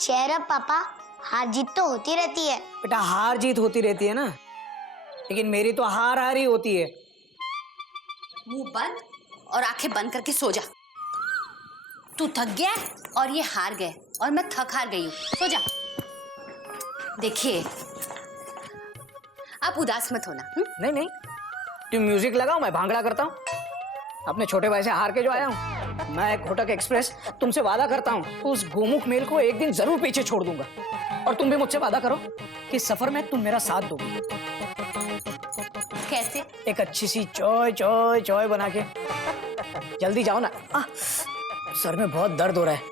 चेहरा पापा, हार जीत तो होती रहती है। बेटा हार जीत होती रहती है ना, लेकिन मेरी तो हार हार ही होती है। मुंह बंद और आंखें बंद करके सो जा। तू थक गया और ये हार गए और मैं थक हार गई हूँ। सो जा। देखिए, आप उदास मत होना। नहीं नहीं, तुम म्यूजिक लगाओ, मैं भांगड़ा करता हूँ। अपने छोटे भाई से हार के जो आया हूँ, मैं घोटक एक्सप्रेस तुमसे वादा करता हूँ उस गोमुख मेल को एक दिन जरूर पीछे छोड़ दूंगा। और तुम भी मुझसे वादा करो कि सफर में तुम मेरा साथ दोगे। कैसे? एक अच्छी सी चॉय चॉय चॉय बना के। जल्दी जाओ ना, सर में बहुत दर्द हो रहा है।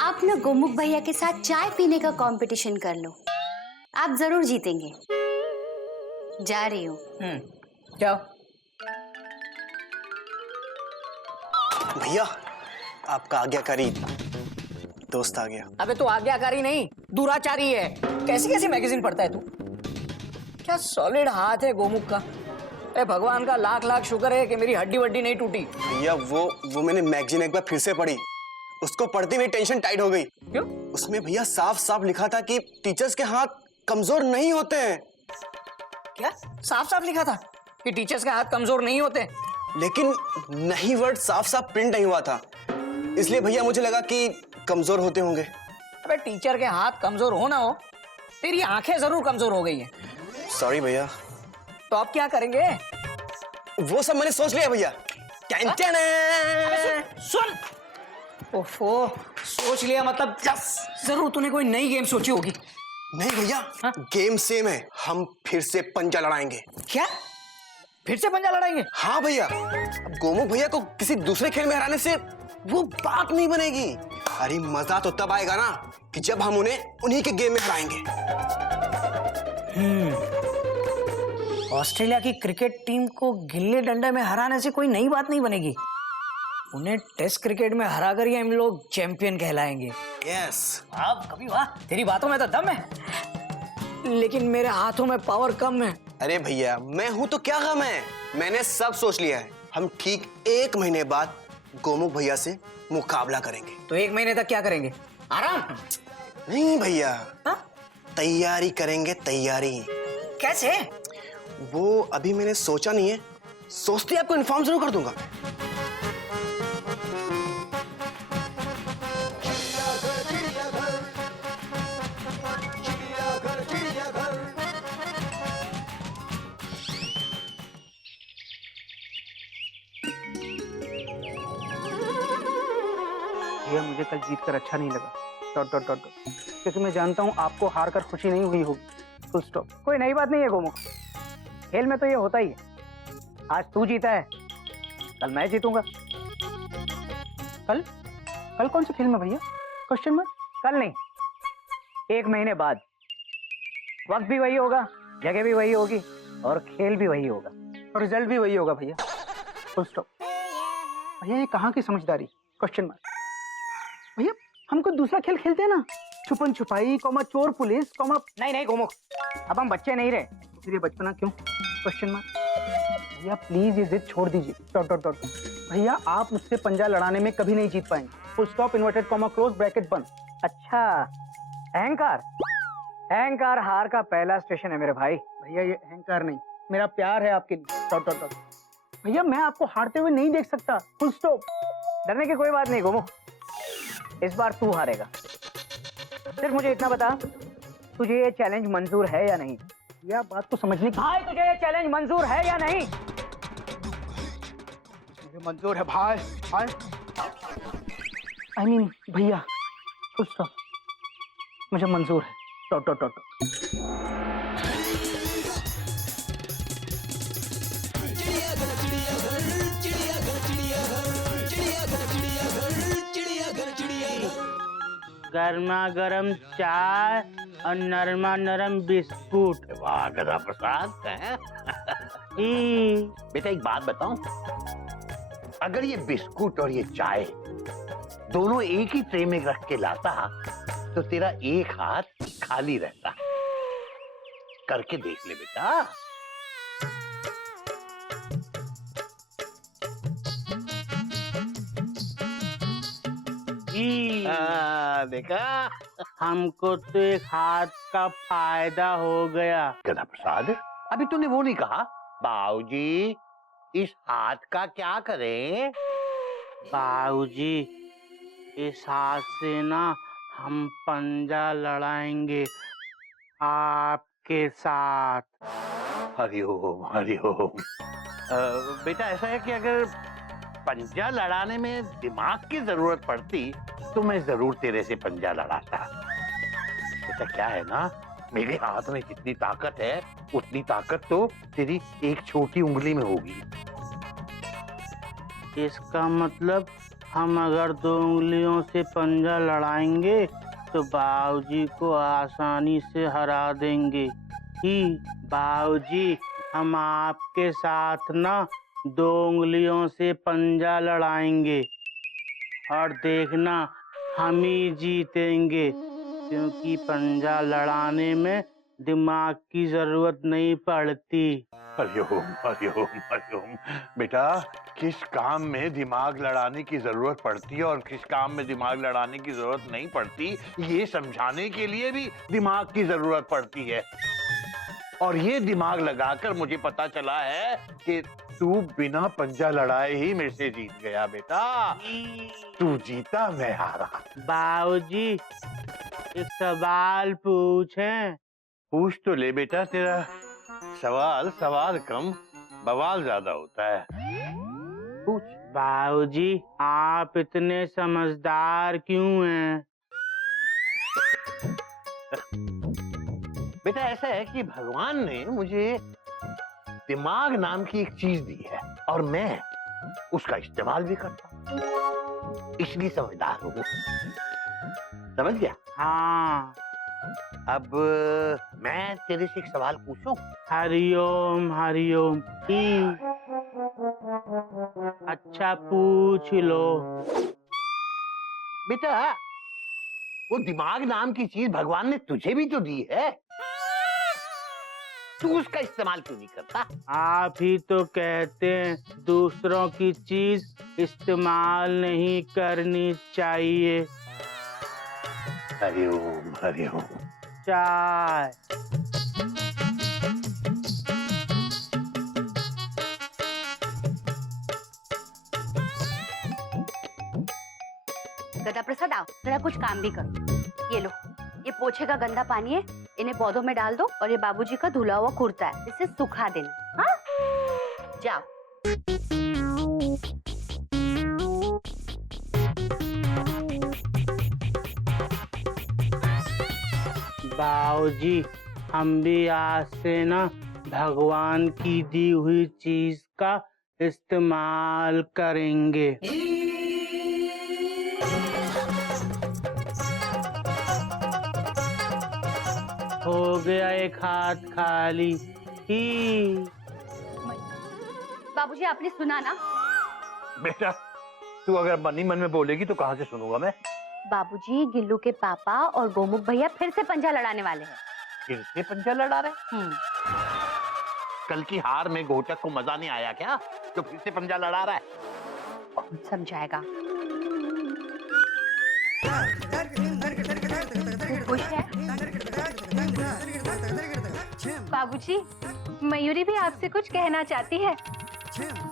आप ना गोमुख भैया के साथ चाय पीने का कंपटीशन कर लो, आप जरूर जीतेंगे। जा रही हूँ। जाओ। भैया, आपका आज्ञाकारी दोस्त आ गया। अबे तू आज्ञाकारी नहीं, दुराचारी है। कैसी कैसी मैगजीन पढ़ता है तू? क्या सॉलिड हाथ है गोमुख का। अरे भगवान का लाख लाख शुक्र है कि मेरी हड्डी वड्डी नहीं टूटी। भैया वो मैंने मैगजीन एक बार फिर से पढ़ी, उसको पढ़ते मेरी टेंशन टाइट हो गई। क्यों? उसमें भैया साफ साफ लिखा था कि टीचर्स के हाथ कमजोर नहीं होते हैं। क्या साफ साफ लिखा था कि टीचर्स के हाथ कमजोर नहीं होते? लेकिन नहीं वर्ड साफ साफ प्रिंट नहीं हुआ था, इसलिए भैया मुझे लगा कि कमजोर होते होंगे। अबे टीचर के हाथ कमजोर हो ना हो, तेरी आंखें जरूर कमजोर हो गई हैं। सॉरी भैया। तो अब क्या करेंगे? वो सब मैंने सोच लिया भैया। सुन, ओफो, सोच लिया मतलब जरूर तूने कोई नई गेम सोची होगी। नहीं भैया, गेम सेम है, हम फिर से पंजा लड़ाएंगे। क्या? फिर से पंजा लड़ाएंगे? हाँ भैया, अब गोमुख भैया को किसी दूसरे खेल में हराने से वो बात नहीं बनेगी। अरे मजा तो तब आएगा ना कि जब हम उन्हें उन्हीं के गेम में हराएंगे। ऑस्ट्रेलिया की क्रिकेट टीम को गिल्ली डंडे में हराने से कोई नई बात नहीं बनेगी। उन्हें टेस्ट क्रिकेट में हराकर ही हम लोग चैंपियन कहलाएंगे। यस। अब कभी वाह, तेरी बातों में तो दम है, लेकिन मेरे हाथों में पावर कम है। अरे भैया, मैं हूं तो क्या गम है, मैंने सब सोच लिया है। हम ठीक 1 महीने बाद गोमुख भैया से मुकाबला करेंगे। तो 1 महीने तक क्या करेंगे? आराम? नहीं भैया, हा? तैयारी करेंगे, तैयारी। कैसे? वो अभी मैंने सोचा नहीं है, सोचते आपको इन्फॉर्म जरूर कर दूंगा। भैया मुझे कल जीत कर अच्छा नहीं लगा, डॉट डॉट डॉट डॉट, क्योंकि मैं जानता हूँ आपको हार कर खुशी नहीं हुई होगी। Full stop. कोई नई बात नहीं है गोमुख, खेल में तो ये होता ही है। आज तू जीता है, कल मैं जीतूंगा। कल? कल कौन से खेल में भैया? Question mark. कल नहीं, 1 महीने बाद। वक्त भी वही होगा, जगह भी वही होगी और खेल भी वही होगा और रिजल्ट भी वही होगा भैया। Full stop. भैया ये कहाँ की समझदारी? Question mark. भैया हम कोई दूसरा खेल खेलते हैं ना, छुपन छुपाई, कॉमा चोर पुलिस, कॉमा। नहीं नहीं गोमुख, अब हम बच्चे नहीं रहे, फिर ये बचपना क्यों? Question mark. भैया प्लीज ये जिद छोड़ दीजिए, डॉट डॉट डॉट। भैया आप मुझसे पंजा लड़ाने में कभी नहीं जीत पाएंगे। Full stop, inverted comma, close bracket बंद। अच्छा, अहंकार? अहंकार हार का पहला स्टेशन है मेरे भाई। भैया ये अहंकार नहीं, मेरा प्यार है आपके लिए, डॉट डॉट डॉट। भैया मैं आपको हारते हुए नहीं देख सकता। Full stop. डरने की कोई बात नहीं गोमुख, इस बार तू हारेगा। सिर्फ मुझे इतना बता, तुझे ये चैलेंज मंजूर है या नहीं? यह बात तो समझने की। भाई तुझे ये चैलेंज मंजूर है या नहीं? मुझे मंजूर है भाई। भाई आई मीन भैया, फुल स्टॉप, मुझे मंजूर है, डॉट डॉट डॉट। गर्मा गर्म चाय और नरमा नरम बिस्कुट। वाह गदा प्रसाद है। बेटा एक बात बताऊं, अगर ये बिस्कुट और ये चाय दोनों एक ही ट्रे में रख के लाता तो तेरा एक हाथ खाली रहता। करके देख ले बेटा। देखा? हमको तो एक हाथ का फायदा हो गया। गधा प्रसाद, अभी तूने वो नहीं कहा। बाबूजी, इस हाथ का क्या करें? बाबूजी, इस हाथ से ना हम पंजा लड़ाएंगे आपके साथ। हरिओम हरिओम। बेटा ऐसा है कि अगर पंजा लड़ाने में दिमाग की जरूरत पड़ती तो मैं जरूर तेरे से पंजा लड़ाता। बेटा क्या है ना, मेरे हाथ में जितनी ताकत है उतनी ताकत तो तेरी एक छोटी उंगली में होगी। इसका मतलब हम अगर 2 उंगलियों से पंजा लड़ाएंगे तो बाबूजी को आसानी से हरा देंगे। ही बाबूजी, हम आपके साथ ना 2 उंगलियों से पंजा लड़ाएंगे और देखना हम ही जीतेंगे, क्योंकि पंजा लड़ाने में दिमाग की जरूरत नहीं पड़ती। हरिओम हरिओम हरिओम। बेटा, किस काम में दिमाग लड़ाने की जरूरत पड़ती है और किस काम में दिमाग लड़ाने की जरूरत नहीं पड़ती, ये समझाने के लिए भी दिमाग की जरूरत पड़ती है। और ये दिमाग लगाकर मुझे पता चला है कि तू बिना पंजा लड़ाए ही मेरे से जीत गया। बेटा, तू जीता, मैं हारा। बाबूजी, एक सवाल पूछें? पूछ तो ले बेटा, तेरा सवाल कम, बवाल ज्यादा होता है। पूछ। बाबूजी, आप इतने समझदार क्यों हैं? बेटा ऐसा है कि भगवान ने मुझे दिमाग नाम की एक चीज दी है और मैं उसका इस्तेमाल भी करता हूँ, इसलिए समझदार हूँ। समझ गया? हाँ। अब मैं तेरे से एक सवाल पूछूं? हरिओम हरिओम। अच्छा, पूछ लो। बेटा, वो दिमाग नाम की चीज भगवान ने तुझे भी तो दी है, तू उसका इस्तेमाल क्यों नहीं करता? आप ही तो कहते हैं दूसरों की चीज इस्तेमाल नहीं करनी चाहिए। हरिओम हरिओम। चाय। गधा प्रसाद, आओ जरा कुछ काम भी करो। ये लो, ये पोछे का गंदा पानी है, इन्हें पौधों में डाल दो। और ये बाबूजी का धुला हुआ कुर्ता है, इसे सुखा देना। हाँ, जाओ। बाबूजी, हम भी आज से ना भगवान की दी हुई चीज का इस्तेमाल करेंगे। हो गया एक हाथ खाली। ही बाबूजी, आपने सुना ना? बेटा, तू अगर मन ही मन में बोलेगी तो कहाँ से सुनूंगा मैं? बाबूजी, गिल्लू के पापा और गोमुख भैया फिर से पंजा लड़ाने वाले हैं। फिर से पंजा लड़ा रहे? कल की हार में घोटक को मजा नहीं आया क्या, तो फिर से पंजा लड़ा रहा है? कौन समझाएगा? वो खुश है। बाबूजी, मयूरी भी आपसे कुछ कहना चाहती है।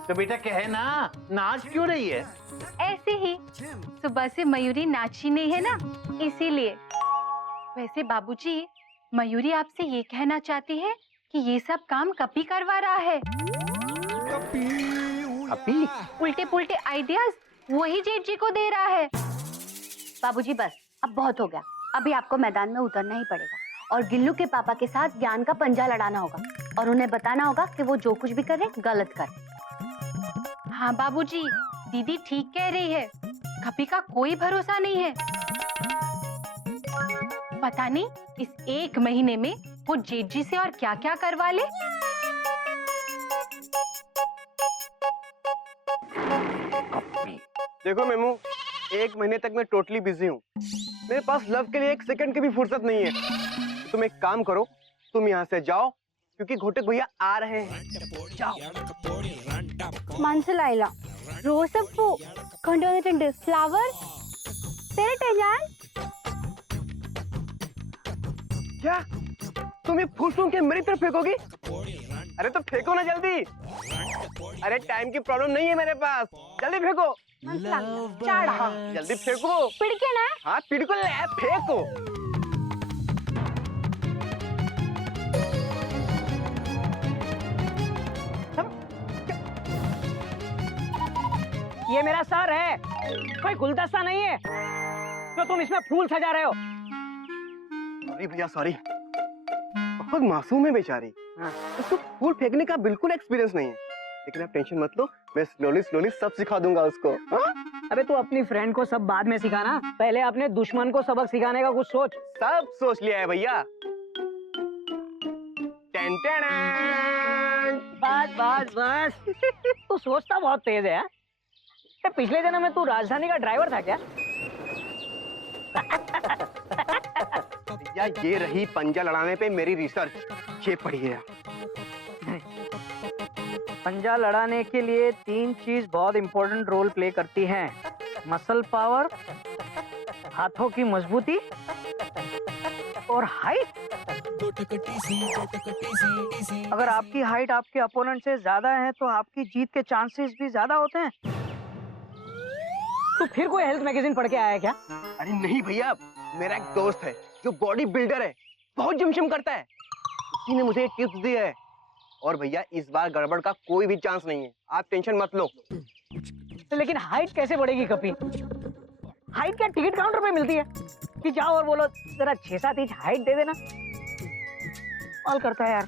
तो बेटा कहे ना, नाच क्यों रही है? ऐसे ही, सुबह से मयूरी नाची नहीं है ना, इसीलिए। वैसे बाबूजी, मयूरी आपसे ये कहना चाहती है कि ये सब काम कपी करवा रहा है। कपी? उल्टे पुल्टे आइडियाज वही जेठ जी को दे रहा है। बाबूजी बस, अब बहुत हो गया। अभी आपको मैदान में उतरना ही पड़ेगा और गिल्लू के पापा के साथ ज्ञान का पंजा लड़ाना होगा और उन्हें बताना होगा कि वो जो कुछ भी करे गलत करे। हाँ बाबूजी, दीदी ठीक कह रही है, कपी का कोई भरोसा नहीं है। पता नहीं इस 1 महीने में वो जेठ जी से और क्या क्या करवा ले। देखो मेमू, 1 महीने तक मैं टोटली बिजी हूँ। मेरे पास लव के लिए 1 सेकंड की भी फुर्सत नहीं है। तुम एक काम करो, तुम यहाँ से जाओ क्योंकि घोटक भैया आ रहे हैं। जाओ। മനസ്സിലായില്ല റോസപ്പൂ കൊണ്ടുവന്നിട്ടുണ്ട് ഫ്ലവർ തരട്ടെ ഞാൻ क्या तुम ये फूल सूंघ के मेरी तरफ फेंकोगी? अरे तो फेंको ना जल्दी। अरे टाइम की प्रॉब्लम नहीं है मेरे पास, जल्दी फेंको। चढ़ा जल्दी फेंको। पिड़के ना हाँ बिल्कुल फेंको। ये मेरा सर है, कोई गुलदस्ता नहीं है जो तुम इसमें फूल सजा रहे हो। सॉरी भैया सॉरी, बहुत मासूम है बेचारी। उसको फूल फेंकने का बिल्कुल एक्सपीरियंस नहीं है, लेकिन आप टेंशन मत लो, मैं स्लोली स्लोली सब सिखा दूंगा उसको। हाँ? अबे तू अपनी फ्रेंड को सब बाद में सिखाना, पहले अपने दुश्मन को सबक सिखाने का कुछ सोच। सब सोच लिया है भैया। Ten ten. बस बस बस तू सोचता बहुत तेज है। पिछले जन्म में तू राजधानी का ड्राइवर था क्या? भैया ये रही पंजा लड़ाने पे मेरी रिसर्च, ये पढ़िए। पंजा लड़ाने के लिए 3 चीज बहुत इंपॉर्टेंट रोल प्ले करती हैं। मसल पावर, हाथों की मजबूती और हाइट। अगर आपकी हाइट आपके अपोनेंट से ज्यादा है तो आपकी जीत के चांसेस भी ज्यादा होते हैं। तो फिर कोई हेल्थ मैगजीन पढ़ के आया क्या? अरे नहीं भैया, मेरा एक दोस्त है जो बॉडी बिल्डर है, बहुत जिम करता है, उसी ने मुझे टिप्स दी है। और भैया इस बार गड़बड़ का कोई भी चांस नहीं है, आप टेंशन मत लो। तो लेकिन हाइट कैसे बढ़ेगी कपी? हाइट क्या टिकट काउंटर पे मिलती है कि जाओ और बोलो जरा 6-7 इंच हाइट दे देना? कॉल करता है यार।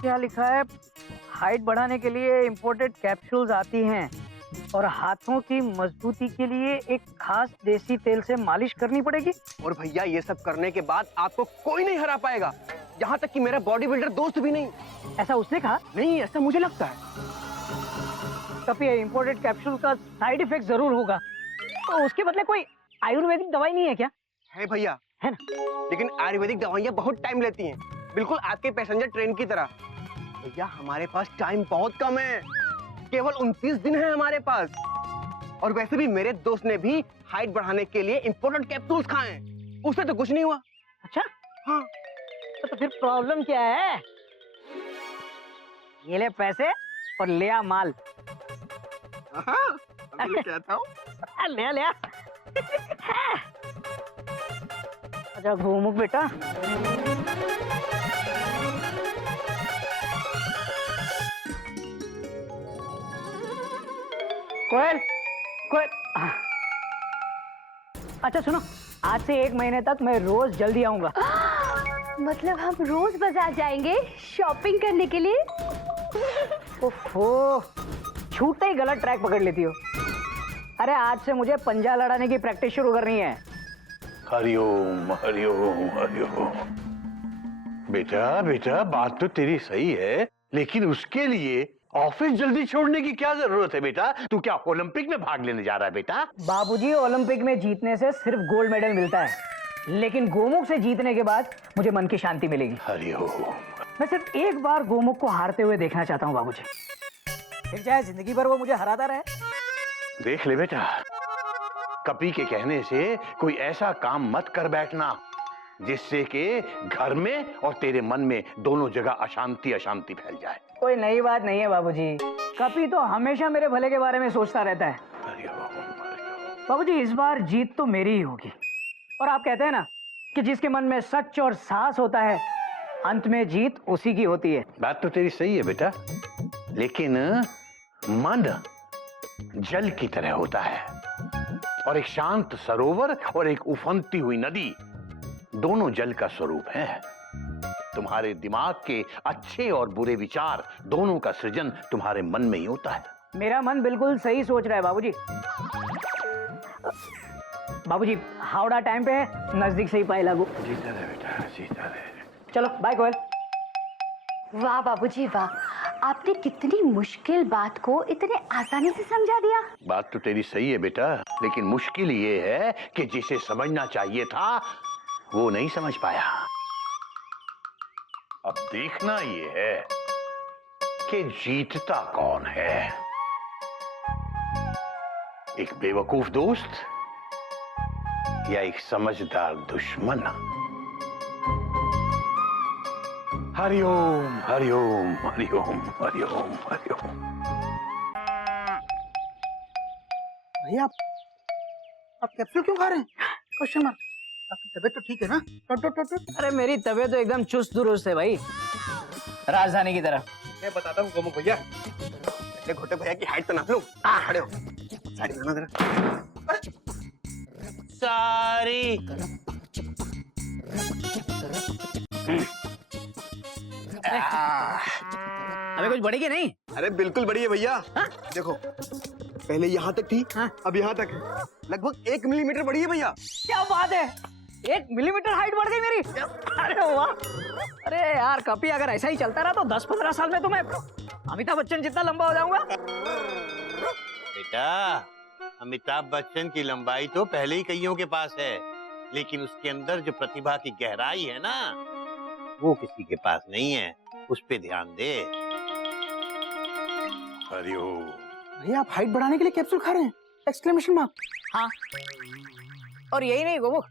क्या लिखा है? हाइट बढ़ाने के लिए इंपोर्टेड कैप्सूल्स आती हैं और हाथों की मजबूती के लिए एक खास देसी तेल से मालिश करनी पड़ेगी। और भैया ये सब करने के बाद आपको कोई नहीं हरा पाएगा, यहाँ तक कि मेरा बॉडी बिल्डर दोस्त भी नहीं। ऐसा उसने कहा? नहीं, ऐसा मुझे लगता है। कभी इंपोर्टेड कैप्सूल का साइड इफेक्ट जरूर होगा, तो उसके बदले कोई आयुर्वेदिक दवाई नहीं है क्या? है भैया, है ना? लेकिन आयुर्वेदिक दवाइयाँ बहुत टाइम लेती हैं, बिल्कुल आपके पैसेंजर ट्रेन की तरह। भैया हमारे पास टाइम बहुत कम है, केवल 29 दिन है हमारे पास। और वैसे भी मेरे दोस्त ने भी हाइट बढ़ाने के लिए इंपोर्टेड कैप्सूल्स खाए, उससे तो कुछ नहीं हुआ। अच्छा हाँ। तो फिर प्रॉब्लम क्या है? ये ले पैसे और ले आ माल। हाँ, अभी मैं कहता हूँ। ले ले। अच्छा घूमुक बेटा। कोयल कोयल। अच्छा सुनो, आज से 1 महीने तक मैं रोज जल्दी आऊंगा। मतलब हम रोज बाजार जाएंगे शॉपिंग करने के लिए? ओहो, छूटते ही गलत ट्रैक पकड़ लेती हो। अरे आज से मुझे पंजा लड़ाने की प्रैक्टिस शुरू करनी है। हरिओम हरिओम हरिओम। बेटा बेटा बात तो तेरी सही है, लेकिन उसके लिए ऑफिस जल्दी छोड़ने की क्या जरूरत है बेटा? तू क्या ओलंपिक में भाग लेने जा रहा है बेटा? बाबूजी ओलंपिक में जीतने से सिर्फ गोल्ड मेडल मिलता है, लेकिन गोमुख से जीतने के बाद मुझे मन की शांति मिलेगी। हरिओम। मैं सिर्फ एक बार गोमुख को हारते हुए देखना चाहता हूँ बाबूजी, फिर चाहे जिंदगी भर वो मुझे हराता रहे। देख ले बेटा, कपी के कहने से कोई ऐसा काम मत कर बैठना जिससे कि घर में और तेरे मन में दोनों जगह अशांति अशांति फैल जाए। कोई नई बात नहीं है बाबूजी, कपी तो हमेशा मेरे भले के बारे में सोचता रहता है। बाबूजी इस बार जीत तो मेरी ही होगी। और आप कहते हैं ना कि जिसके मन में सच और साहस होता है अंत में जीत उसी की होती है। बात तो तेरी सही है बेटा, लेकिन मन जल की तरह होता है और एक शांत सरोवर और एक उफनती हुई नदी दोनों जल का स्वरूप है। तुम्हारे दिमाग के अच्छे और बुरे विचार दोनों का सृजन तुम्हारे मन में ही होता है। मेरा मन बिल्कुल सही सोच रहा है बाबूजी। बाबूजी हावड़ा टाइम पे है, नजदीक से ही पाए लागू। जीता रहे बेटा, जीता रहे। चलो बाय कोयल। वाह बाबूजी वाह, आपने कितनी मुश्किल बात को इतने आसानी से समझा दिया। बात तो तेरी सही है बेटा, लेकिन मुश्किल ये है कि जिसे समझना चाहिए था वो नहीं समझ पाया। अब देखना ये है कि जीतता कौन है, एक बेवकूफ दोस्त या एक समझदार दुश्मन। हरिओम हरिओम हरिओम हरिओम हरिओम। भैया आप कैप्सूल क्यों खा रहे हैं? Question mark. आपकी तबीयत तो ठीक है ना? Dot dot dot dot. अरे मेरी तबीयत तो एकदम चुस्त दुरुस्त है भाई, राजधानी की तरह। मैं बताता हूँ गोमुख भैया, पहले घोटक भैया की हाइट तो नाप लो। खड़े हो, साड़ी पहना जरा। सारी अबे कुछ बढ़ेगी नहीं? अरे बिल्कुल बड़ी है भैया। देखो पहले यहाँ तक थी, हाँ? अब यहाँ तक है। लगभग 1 मिलीमीटर बड़ी है भैया। क्या बात है, 1 मिलीमीटर हाइट बढ़ गई मेरी। अरे वाह। अरे यार कपी, अगर ऐसा ही चलता रहा तो 10-15 साल में तो मैं अमिताभ बच्चन जितना लंबा हो जाऊंगा। बेटा, अमिताभ बच्चन की लंबाई तो पहले ही कईयों के पास है, लेकिन उसके अंदर जो प्रतिभा की गहराई है ना, वो किसी के पास नहीं है। उस पे ध्यान दे। हरिओम। भैया आप हाइट बढ़ाने के लिए कैप्सूल खा रहे हैं? Exclamation mark. हाँ, और यही नहीं गोमुख,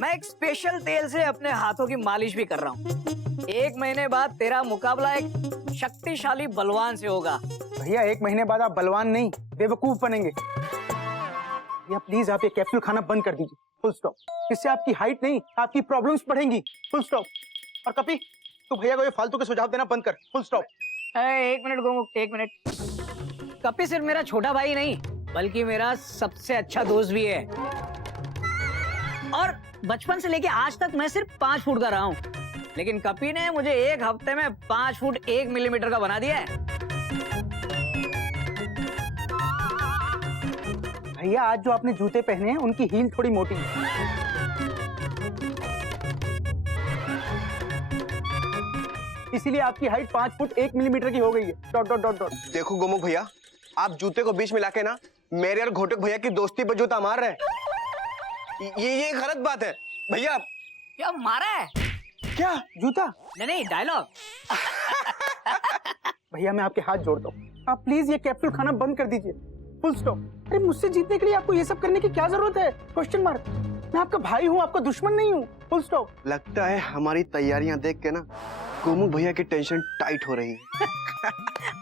मैं एक स्पेशल तेल से अपने हाथों की मालिश भी कर रहा हूँ। 1 महीने बाद तेरा मुकाबला एक शक्तिशाली बलवान से होगा। भैया 1 महीने बाद आप बलवान नहीं बेवकूफ बनेंगे। भैया प्लीज आप ये कैप्सूल खाना बंद कर दीजिए, फुल स्टॉप। इससे आपकी हाइट नहीं, आपकी प्रॉब्लम्स बढ़ेंगी, फुल स्टॉप। और कपी, तू भैया को ये फालतू के सुझाव देना बंद कर, full stop. 1 minute Gomukh, 1 minute. कपी सिर्फ मेरा छोटा भाई नहीं, बल्कि मेरा सबसे अच्छा दोस्त भी है। और बचपन से लेके आज तक मैं सिर्फ 5 फुट का रहा हूँ, लेकिन कपी ने मुझे 1 हफ्ते में 5 फुट 1 मिलीमीटर का बना दिया है। भैया आज जो आपने जूते पहने हैं उनकी हील थोड़ी मोटी है। इसीलिए आपकी हाइट 5 फुट 1 मिलीमीटर की हो गई है। Dot dot dot dot. देखो गोमुख भैया, आप जूते को बीच में लाके ना मेरे और घोटक भैया की दोस्ती पर जूता मार रहे हैं। ये गलत बात है भैया। क्या मारा है? क्या जूता? नहीं, डायलॉग। भैया मैं आपके हाथ जोड़ता हूँ, आप प्लीज ये कैप्सूल खाना बंद कर दीजिए, फुल स्टॉप। अरे मुझसे जीतने के लिए आपको ये सब करने की क्या जरूरत है? Question mark. मैं आपका भाई हूँ, आपका दुश्मन नहीं हूँ, फुल स्टॉप। लगता है हमारी तैयारियां देख के ना गोमुख भैया की टेंशन टाइट हो रही है।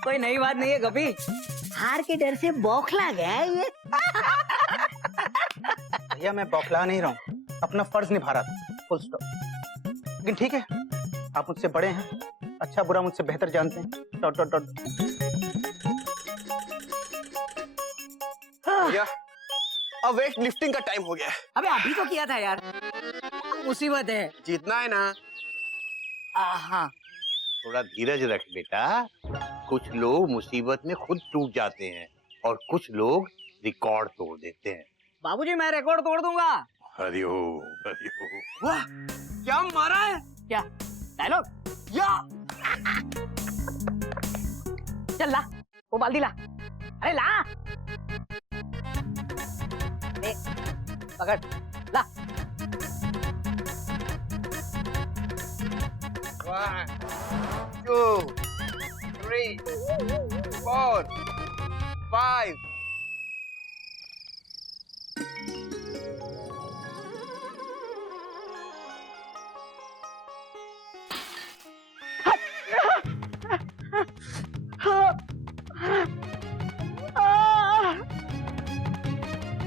कोई नई बात नहीं है कपी, हार के डर से बौखला गया है ये। भैया मैं बौखला नहीं रहा हूँ, अपना फर्ज निभा रहा था, फुल स्टॉप। लेकिन ठीक है, आप मुझसे बड़े हैं, अच्छा बुरा मुझसे बेहतर जानते हैं। Dot dot dot. भैया अब वेट लिफ्टिंग का टाइम हो गया है। अबे अभी तो किया था यार, मुसीबत है। जीतना है ना। हाँ, थोड़ा धीरज रख बेटा। कुछ लोग मुसीबत में खुद टूट जाते हैं और कुछ लोग रिकॉर्ड तोड़ देते हैं। बाबूजी मैं रिकॉर्ड तोड़ दूंगा। हरिओम हरिओम। वाह क्या मारा है। क्या डायलॉग? या चल ला वो बाल्टी ला। अरे ला, ए, पकड़ ला। 1 2 3 4 5।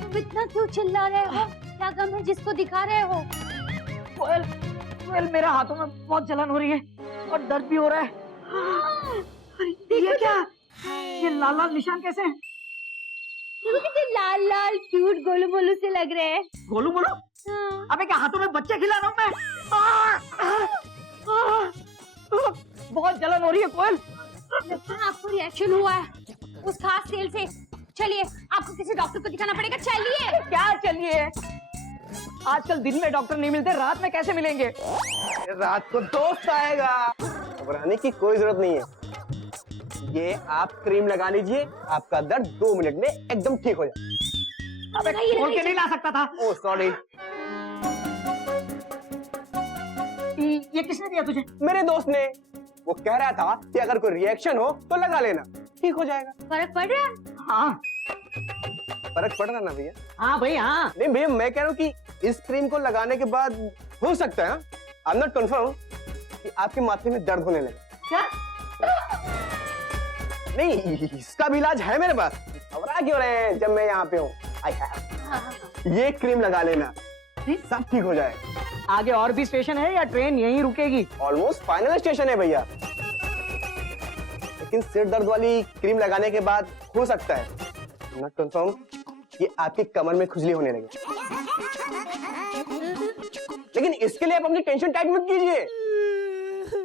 तुम इतना क्यों चिल्ला रहे हो? क्या गम है जिसको दिखा रहे हो? कोयल मेरे हाथों में बहुत जलन हो रही है और दर्द भी हो रहा है। ये क्या, ये लाल लाल निशान कैसे हैं? देखो कितने लाल लाल क्यूट गोलू मोलू से लग रहे हैं। गोलू बोलो? हाँ। अबे क्या हाथों में बच्चे खिला रहा हूँ मैं? बहुत जलन हो रही है कोयल। लगता है आपको रिएक्शन हुआ है उस खास तेल से। चलिए आपको किसी डॉक्टर को दिखाना पड़ेगा, चलिए। क्या चलिए, आजकल दिन में डॉक्टर नहीं मिलते, रात में कैसे मिलेंगे? रात को दोस्त आएगा, घबराने की कोई जरूरत नहीं है। ये आप क्रीम लगा लीजिए, आपका दर्द 2 मिनट में एकदम ठीक हो जाए। अबे खोल के नहीं ला सकता था। Oh sorry. ये किसने दिया तुझे? मेरे दोस्त ने। वो कह रहा था कि अगर कोई रिएक्शन हो तो लगा लेना, ठीक हो जाएगा। फर्क पड़ रहा है? हाँ फर्क पड़ रहा ना भैया? हाँ भाई हाँ। नहीं भैया मैं कह रहा हूँ कि इस क्रीम को लगाने के बाद हो सकता है, आई एम नॉट कंफर्म, कि आपके माथे में दर्द होने लगे। क्या? नहीं, इसका भी इलाज है मेरे पास। घबरा क्यों रहे हैं जब मैं यहाँ पे हूँ। ये क्रीम लगा लेना, सब ठीक हो जाएगा। आगे और भी स्टेशन है या ट्रेन यहीं रुकेगी? ऑलमोस्ट फाइनल स्टेशन है भैया, लेकिन सिर दर्द वाली क्रीम लगाने के बाद हो सकता है, नॉट कंफर्म, कि आपकी कमर में खुजली होने लगे। लेकिन इसके लिए आप अपनी टेंशन टाइट मत कीजिए,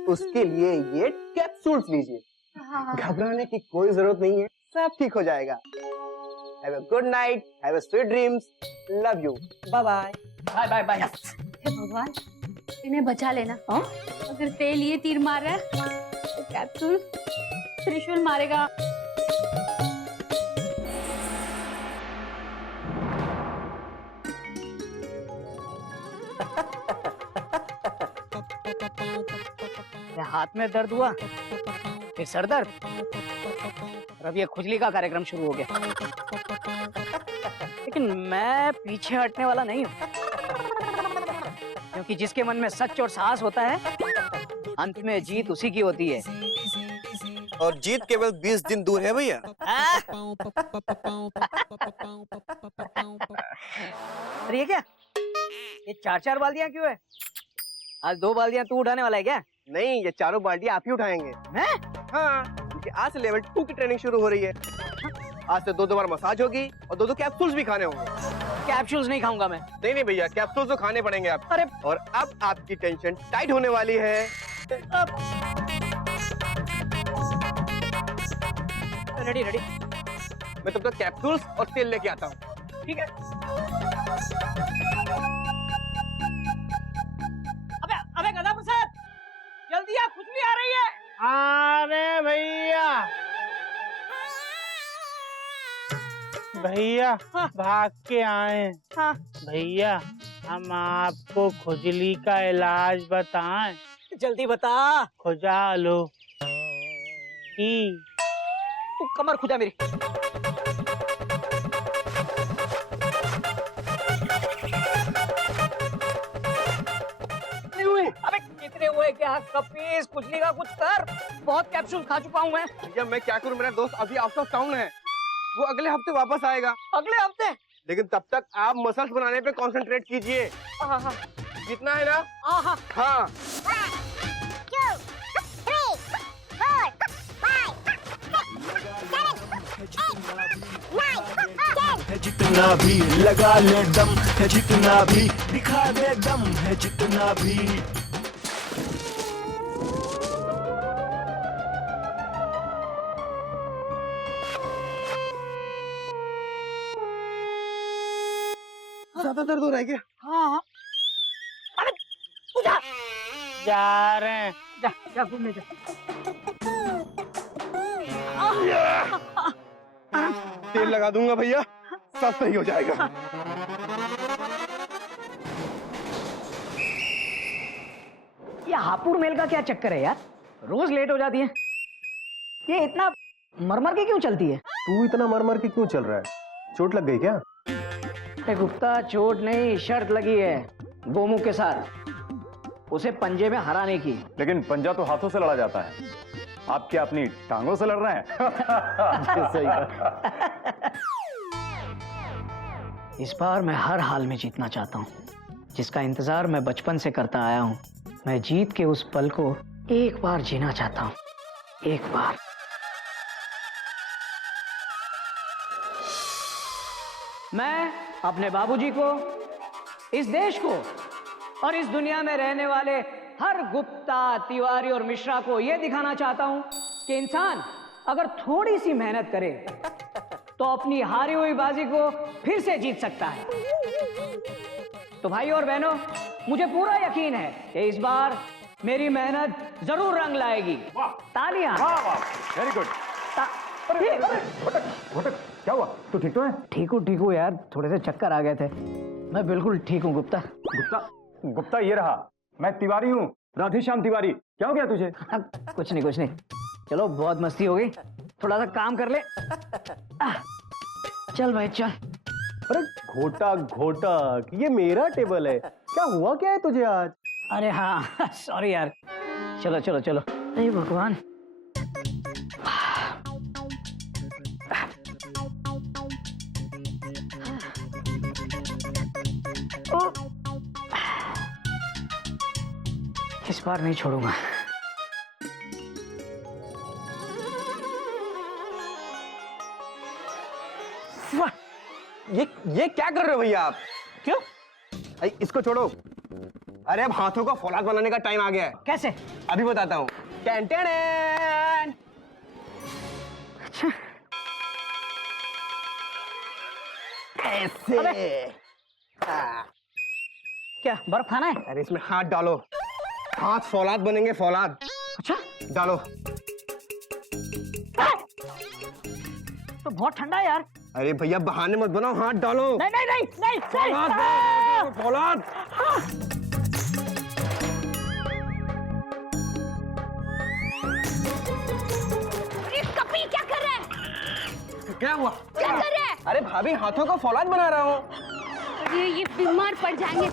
उसके लिए ये कैप्सूल्स लीजिए। घबराने की कोई जरूरत नहीं है, सब ठीक हो जाएगा। Have a good night, have a sweet dreams, love you, bye bye. Bye bye bye. हे भगवान, इन्हें बचा लेना। अगर तेल ये तीर मार रहा है तो कैप्सूल त्रिशूल मारेगा। हाथ में दर्द हुआ, फिर सर दर्द, और अब ये खुजली का कार्यक्रम शुरू हो गया। लेकिन मैं पीछे हटने वाला नहीं हूँ, क्योंकि जिसके मन में सच और साहस होता है, अंत में जीत उसी की होती है। और जीत केवल 20 दिन दूर है भैया। अरे ये क्या, ये 4-4 बाल्टियां क्यों है? आज 2 बाल्टियां तू उठाने वाला है क्या? नहीं, ये चारों बाल्टियां आप ही उठाएंगे। मैं? हाँ, क्योंकि आज से लेवल 2 की ट्रेनिंग शुरू हो रही है। आज से 2 बार मसाज होगी और 2 कैप्सूल्स भी खाने होंगे। कैप्सूल्स नहीं खाऊंगा मैं। नहीं भैया, कैप्सूल्स तो खाने पड़ेंगे आप। अरे और अब आपकी टेंशन टाइट होने वाली है। Ready ready. मैं तब तक कैप्सूल्स और तेल लेके आता हूँ। ठीक है। अबे गधा प्रसाद, जल्दी आ, खुजली आ रही है। अरे भैया, भैया भाग के आए। हाँ। भैया, हम आपको खुजली का इलाज बताएं? जल्दी बता। खुजा लो। तू कमर खुजा मेरी। अबे कितने हुए क्या? कपीस, खुजली का कुछ कर। बहुत कैप्सूल खा चुका हूँ मैं। भैया मैं क्या करूँ, मेरा दोस्त अभी आउट ऑफ टाउन है, वो अगले हफ्ते वापस आएगा। अगले हफ्ते? लेकिन तब तक आप मसल्स बनाने पे कंसंट्रेट कीजिए। जितना है ना। हाँ। है जितना भी लगा ले दम, है जितना भी दिखा दे दम, है जितना भी। ज्यादा दर्द हो रहा है क्या? हाँ। अबे तू जा। जा रहे हैं। जा घूमने जा। तेल लगा दूंगा भैया, सब सही हो जाएगा। ये हापुड़ मेल का क्या चक्कर है यार? रोज लेट हो जाती है। ये इतना मरमर के क्यों चलती है? तू इतना मर के क्यों चल रहा है? चोट लग गई क्या? अरे गुप्ता, चोट नहीं, शर्त लगी है गोमुख के साथ, उसे पंजे में हराने की। लेकिन पंजा तो हाथों से लड़ा जाता है, आप क्या अपनी टांगों से लड़ रहे हैं? सही है। इस बार मैं हर हाल में जीतना चाहता हूँ, जिसका इंतजार मैं बचपन से करता आया हूँ। मैं जीत के उस पल को एक बार जीना चाहता हूँ, एक बार। मैं अपने बाबूजी को, इस देश को और इस दुनिया में रहने वाले हर गुप्ता, तिवारी और मिश्रा को यह दिखाना चाहता हूं कि इंसान अगर थोड़ी सी मेहनत करे तो अपनी हारी हुई बाजी को फिर से जीत सकता है। तो भाई और बहनों, मुझे पूरा यकीन है कि इस बार मेरी मेहनत जरूर रंग लाएगी। तालियां। Very good. घोटक, क्या हुआ? तू ठीक तो है? ठीक हूँ यार, थोड़े से चक्कर आ गए थे। मैं बिल्कुल ठीक हूँ गुप्ता। गुप्ता ये रहा, मैं तिवारी हूँ, राधेश्याम तिवारी। क्या हो गया तुझे? कुछ नहीं। चलो बहुत मस्ती हो गई, थोड़ा सा काम कर ले। चल भाई चल। अरे घोटक, ये मेरा टेबल है, क्या हुआ क्या है तुझे आज? अरे हाँ सॉरी यार, चलो चलो चलो। अरे भगवान। इस बार नहीं छोड़ूंगा। वाह, ये क्या कर रहे हो भैया आप? क्यों? अरे इसको छोड़ो। अरे अब हाथों का फौलाद बनाने का टाइम आ गया है। कैसे? अभी बताता हूँ। Ten ten. अच्छा। ऐसे। क्या बर्फ खाना है? अरे इसमें हाथ डालो, हाथ फौलाद बनेंगे, फौलाद। अच्छा, डालो। तो बहुत ठंडा है यार। अरे भैया बहाने मत बनाओ, हाथ डालो। नहीं नहीं नहीं नहीं, फौलाद नहीं। बनो, फौलाद। कपी क्या कर रहा है? क्या हुआ? क्या कर रहा है? अरे भाभी हाथों का फौलाद बना रहा हूँ। ये बीमार पड़ जाएंगे।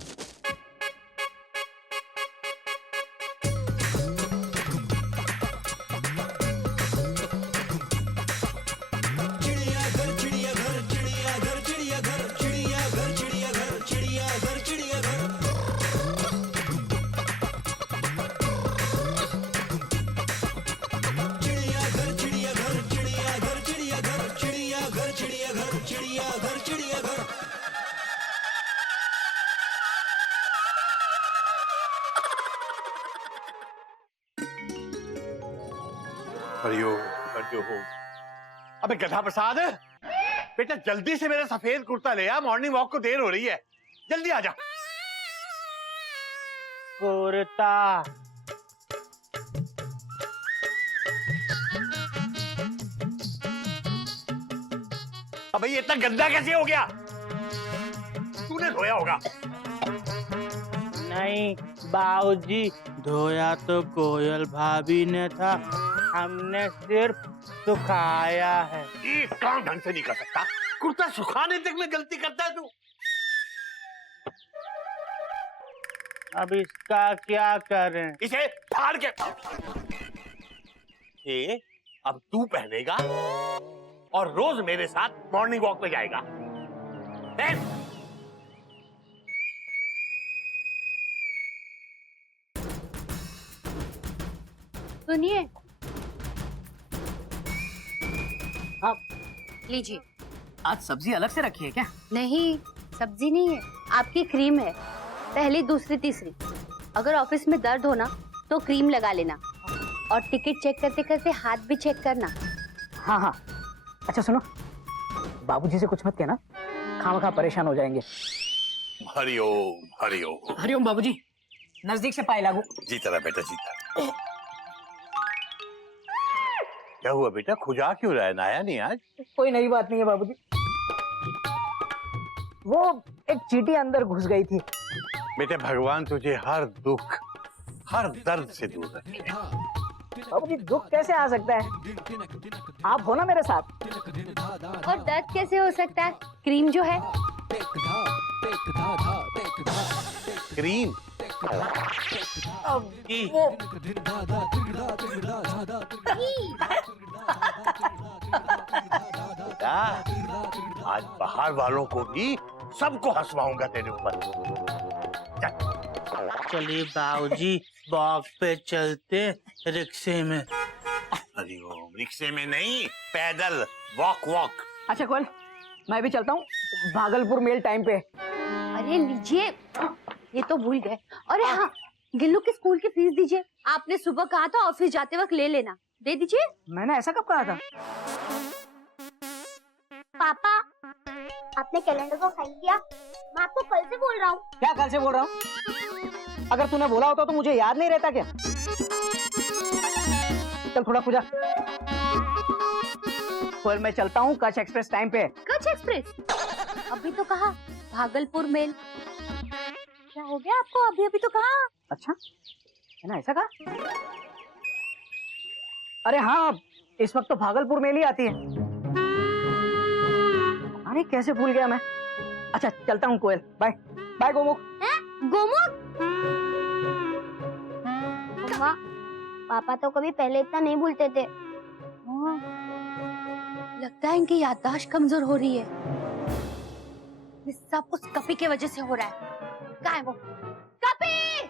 हरिओम हरिओम। अबे गधा प्रसाद, बेटा जल्दी से मेरा सफेद कुर्ता ले आ, मॉर्निंग वॉक को देर हो रही है, जल्दी आ जा। कुर्ता अबे ये इतना गंदा कैसे हो गया? तूने धोया होगा। नहीं बाबूजी, धोया तो कोयल भाभी ने था, हमने सिर्फ सुखाया है। ये काम ढंग से नहीं कर सकता, कुर्ता सुखाने तक में गलती करता है तू। अब इसका क्या करें? इसे फाड़ के ये अब तू पहनेगा और रोज मेरे साथ मॉर्निंग वॉक पे जाएगा। सुनिए। हाँ, लीजिए। आज सब्जी अलग से रखी है क्या? नहीं, सब्जी नहीं है, आपकी क्रीम है, पहली दूसरी तीसरी। अगर ऑफिस में दर्द हो ना तो क्रीम लगा लेना, और टिकट चेक करते करते हाथ भी चेक करना। हाँ हाँ। अच्छा सुनो, बाबूजी से कुछ मत कहना, खामखा परेशान हो जाएंगे। हरिओम हरिओम। हरिओम बाबूजी, नजदीक से पाए लागू। जीता रहा बेटा, जीता। क्या हुआ बेटा, खुजा क्यों रहा है? नया नहीं आज? कोई नई बात नहीं है बाबूजी, वो एक चींटी अंदर घुस गई थी। बेटे भगवान तुझे हर दुख हर दर्द से दूर रखे। बाबूजी दुख कैसे आ सकता है, आप हो ना मेरे साथ। और दर्द कैसे हो सकता है? क्रीम जो है। क्रीम बेटा, आज बाहर वालों को भी सबको हंसवाऊंगा तेरे ऊपर। चलिए बाबूजी, वॉक पे चलते रिक्शे में। हरिओम, रिक्शे में नहीं, पैदल वॉक वॉक। अच्छा कोयल, मैं भी चलता हूँ भागलपुर मेल टाइम पे। अरे लीजिए, ये तो भूल गए। अरे हाँ, गिल्लू की स्कूल की फीस दीजिए, आपने सुबह कहा था ऑफिस जाते वक्त ले लेना। दे दीजिए। मैंने ऐसा कब कहा था? पापा, आपने कैलेंडर को साइन किया? मैं आपको कल से बोल रहा हूँ। क्या कल से बोल रहा हूँ? अगर तूने बोला होता तो मुझे याद नहीं रहता क्या? चल थोड़ा खुजा। कोयल मैं चलता हूँ कच्छ एक्सप्रेस टाइम पे। कच्छ एक्सप्रेस? अभी तो कहा भागलपुर मेल। क्या हो गया आपको? अभी अभी तो कहा। अच्छा, मैंने ऐसा कहा? अरे हाँ, इस वक्त तो भागलपुर मेल ही आती है। अरे कैसे भूल गया मैं। अच्छा चलता हूँ कोयल, बाय बाय गोमुख। गोमुख? पापा तो कभी पहले इतना नहीं भूलते थे। लगता है इनकी याददाश्त कमजोर हो रही है। ये सब उस कपी की वजह से हो रहा है। कहाँ है वो? कपी!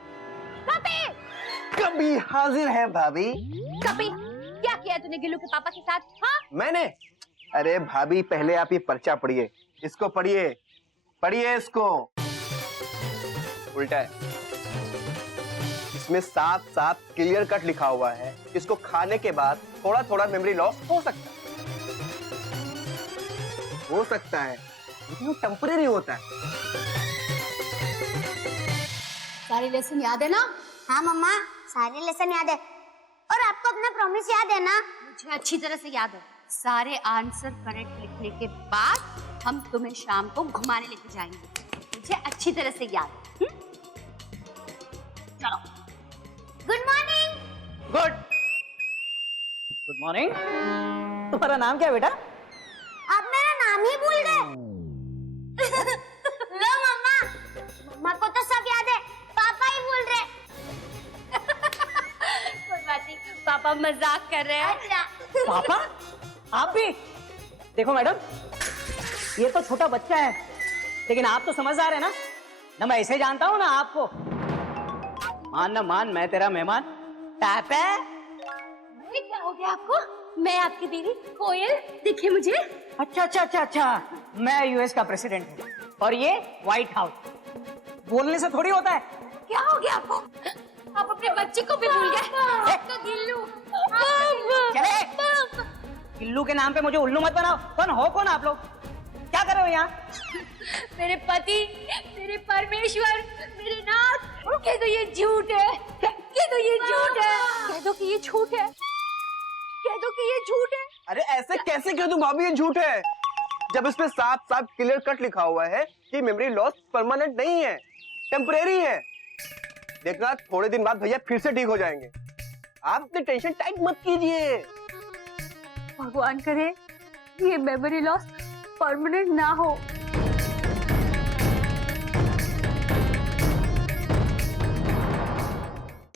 कपी! कभी हाजिर है भाभी। कपी! क्या किया तूने गिल्लू के पापा के साथ? हाँ? मैंने? अरे भाभी पहले आप ये पर्चा पढ़िए, इसको पढ़िए, पढ़िए इसको। उल्टा है, इसमें साफ साफ क्लियर कट लिखा हुआ है, इसको खाने के बाद थोड़ा थोड़ा मेमोरी लॉस हो सकता है, लेकिन टेम्परेरी होता है। सारी लेसन याद है ना? हाँ मम्मा, सारे लेसन याद है। और आपको अपना प्रॉमिस याद है ना? मुझे अच्छी तरह से याद है। सारे आंसर करेक्ट लिखने के बाद हम तुम्हें शाम को घुमाने लेके जाएंगे। मुझे अच्छी तरह से याद है। चलो। Good morning. Good morning. तुम्हारा नाम क्या है बेटा? आप मेरा नाम ही भूल गए। लो मम्मा, मम्मा को तो सब याद है, पापा ही भूल रहे। कोई बात नहीं, पापा मजाक कर रहे हैं। अच्छा। पापा? आप भी? देखो मैडम, ये तो छोटा बच्चा है, लेकिन आप तो समझदार है ना? ना मैं ऐसे जानता हूँ ना आपको। मान ना मान, मैं तेरा मेहमान। पापा? ये क्या हो गया आपको? मैं आपकी बीवी कोयल दिखे मुझे? अच्छा, मैं यूएस का प्रेसिडेंट हूँ और ये व्हाइट हाउस। बोलने से थोड़ी होता है। क्या हो गया आपको? आप अपने बच्चे को भी भूल गए। तो गिल्लू। चले। गिल्लू के नाम पे मुझे उल्लू मत बनाओ। कौन आप लोग? क्या कर रहे हो यहाँ? मेरे पति, मेरे परमेश्वर, मेरे नाथ, कह दो ये झूठ है। कह दो ये झूठ है। कह दो कि ये झूठ है। कह दो कि ये झूठ है। अरे ऐसे कैसे कह दूं भाभी, ये झूठ है, जब इसमें साफ साफ क्लियर कट लिखा हुआ है कि मेमोरी लॉस परमानेंट नहीं है, टेम्परेरी है। देखना थोड़े दिन बाद भैया फिर से ठीक हो जाएंगे। आप अपनी टेंशन टाइट मत कीजिए। भगवान करे ये मेमोरी लॉस परमानेंट ना हो।